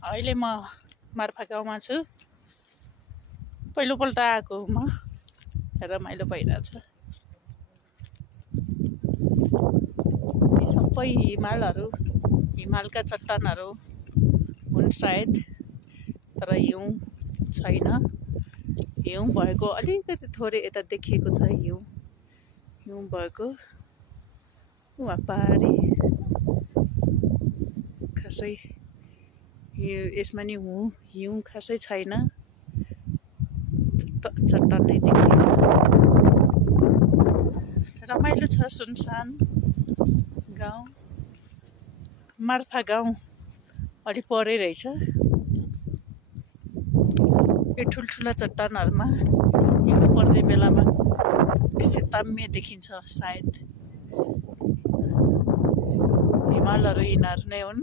अहिले म मार्फा गाउँमा छु। पहिलोपल्ट आएको म रमाइलो भइरहेछ। यी सबै हिमालका चट्टानहरू हुन् सायद, तर हिउँ छैन। हिउँ भएको अलिकति थोरै यता देखिएको छ। हिउँ भएको वा पहाडी खासै यसमा नि हिउँ खासै छैन, चट्टान नै देखिएको छ। रमाइलो छ, सुनसान गाउँ। मार्फा गाउँ अलि परै रहेछ। यो ठुल्ठुला चट्टानहरूमा हिउँ पर्ने बेलामा सेताम्य देखिन्छ सायद। हिमालहरू यिनीहरू नै हुन्,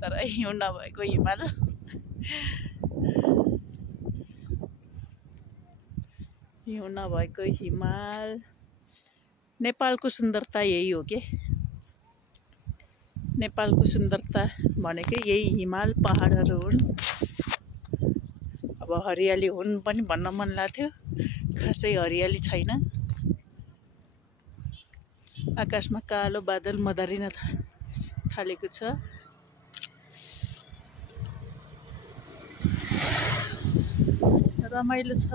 तर हिउँ नभएको हिमाल। हिउँ नभएको हिमाल। नेपालको सुन्दरता यही हो के। नेपालको सुन्दरता भनेकै यही हिमाल पहाडहरू हुन्। अब हरियाली हुन् पनि भन्न मन लाग्थ्यो, खासै हरियाली छैन। आकाशमा कालो बादल मदारिन थालेको छ। रमाइलो छ,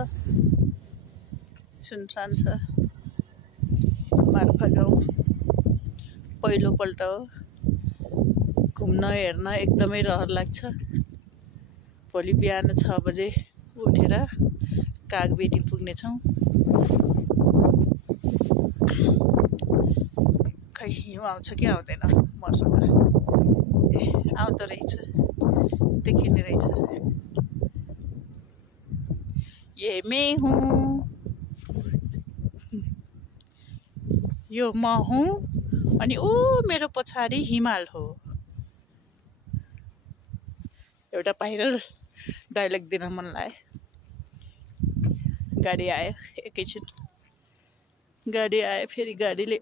सुनसान छ मार्फा गाउँ। पहिलोपल्ट हो, घुम्न हेर्न एकदमै रहर लाग्छ। भोलि बिहान 6 बजे उठेर कागबेटी पुग्नेछौँ। खै हिउँ आउँछ कि आउँदैन मसँग। आउँदो रहेछ, देखिने रहेछ। ये मैं हूँ, यो म हुँ, अनि ऊ मेरो पछाडि हिमाल हो। एउटा भाइरल डायलग दिन मन लाग्यो। गाडी आयो, एकैछिन गाडी आयो, फेरि गाडीले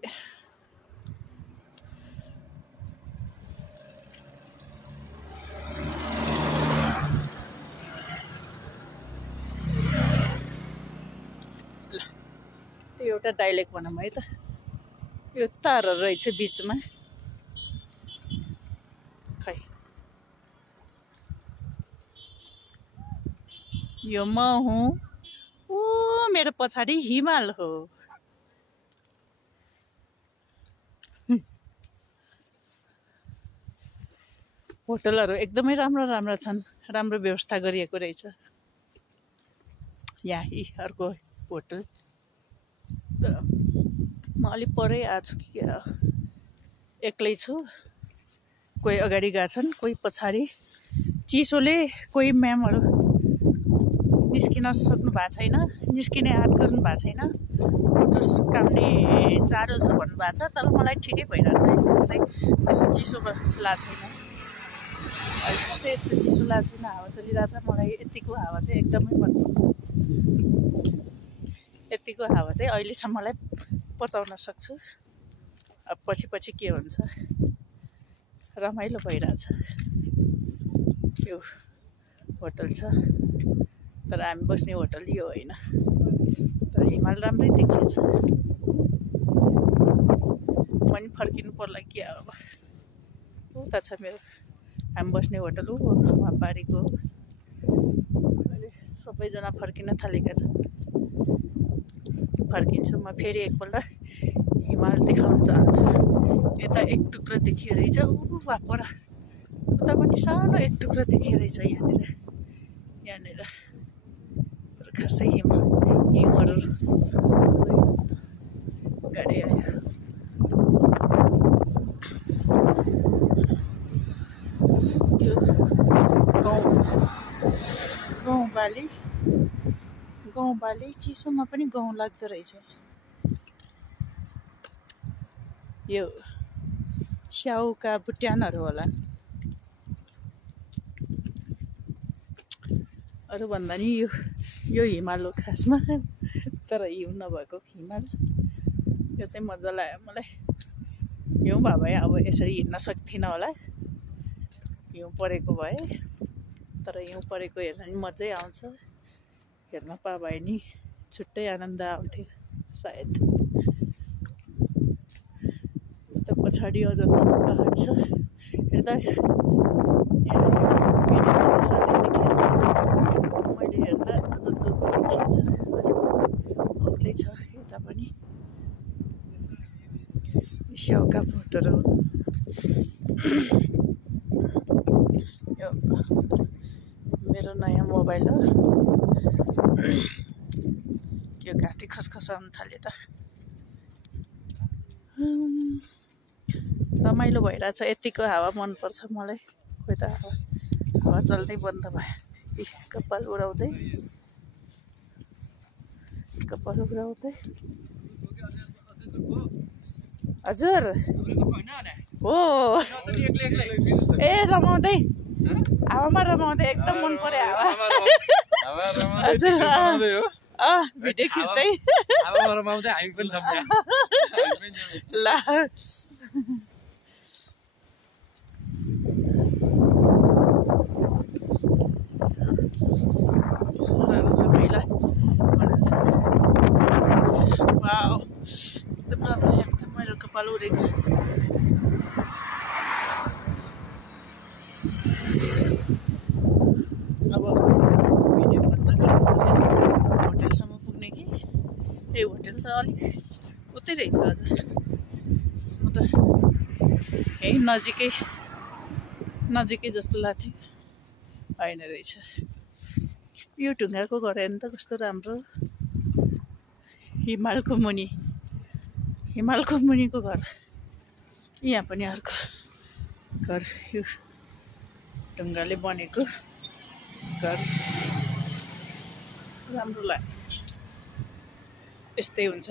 एउटा डायलग भनौँ है त। यो तारहरू रहेछ बिचमा, खै यो म हुँ, ऊ मेरो पछाडि हिमाल हो। होटलहरू एकदमै राम्रा छन्, राम्रो व्यवस्था गरिएको रहेछ। यहाँ अर्को होटल त म अलिक परै आएको छु कि एक्लै छु। कोही अगाडि गएछन्, कोही पछाडि। चिसोले कोही म्यामहरू निस्किन सक्नु भएको छैन, निस्किने आँट गर्नु भएको छैन। कामले जाडो छ भन्नुभएको छ, तर मलाई ठिकै भइरहेछ। कसै त्यसो चिसो लागेको छैन, कसै यस्तो चिसो लागेको छैन। हावा चलिरहेछ। मलाई यतिको हावा चाहिँ एकदमै मनपर्छ। यतिको हावा चाहिँ अहिलेसम्मलाई पचाउन सक्छु। अब पछि के हुन्छ। रमाइलो भइरहेछ। यो होटल छ, तर हामी बस्ने होटल यो होइन। तर हिमाल राम्रै देखिएछ। म नि फर्किनु पर्ला कि अब। उता छ मेरो हामी बस्ने होटल, उहाँ पारिको। सबैजना फर्किन थालेका छन्। फर्किन्छु म, फेरि एकपल्ट हिमाल देखाउन चाहन्छु। यता एक टुक्रा देखियो रहेछ, पर उता पनि सानो एक टुक्रा देखियो रहेछ यहाँनिर। तर खासै हिउँहरू गाडी आयो। यो गाउँ बाली चिसोमा पनि गाउँ लाग्दो रहेछ। यो स्याउका बुट्यानहरू होला। अरू भन्दा नि यो हिमाल हो खासमा, तर हिउँ नभएको हिमाल। यो चाहिँ मजा लाग्यो मलाई। हिउँ भयो भए अब यसरी हिँड्न सक्थिनँ होला। हिउँ परेको भए, तर हिउँ परेको हेर्न नि मजै आउँछ। हेर्न पाए भए नि छुट्टै आनन्द आउँथ्यो सायद। उता पछाडि अजन्ता पहाड छ, हेर्दा मैले हेर्दा अजन्ता देखिन्छ। अग्लै छ यता पनि स्याउका बोटहरू यो मेरो नयाँ मोबाइल हो। यो घाँटी खसखसाउन थाल्यो त। रमाइलो भइरहेछ, यतिको हावा मनपर्छ मलाई। खोइ त हावा चल्नै बन्द भयो। कपाल उडाउँदै हजुर हो ए रमाउँदै हावामा रमाउँदै एकदम मन पर्यो हावा हजुर भिडियो खिच्दै ल रमाइलो हुनुहुन्छ। वाउ एकदम राम्रो, एकदम मेरो कपाल उडेको। अब भिडियो बन्द गर्नु पर्यो। होटेलसम्म पुग्ने कि ए होटेल त अलिक उतै रहेछ अझ। म त यहीँ नजिकै जस्तो लाग्थ्यो, होइन रहेछ। यो ढुङ्गाको घर हेर्नु त कस्तो राम्रो। हिमालको मुनिको घर। यहाँ पनि अर्को घर, यो ढुङ्गाले बनेको घर राम्रो लाग्यो। यस्तै हुन्छ।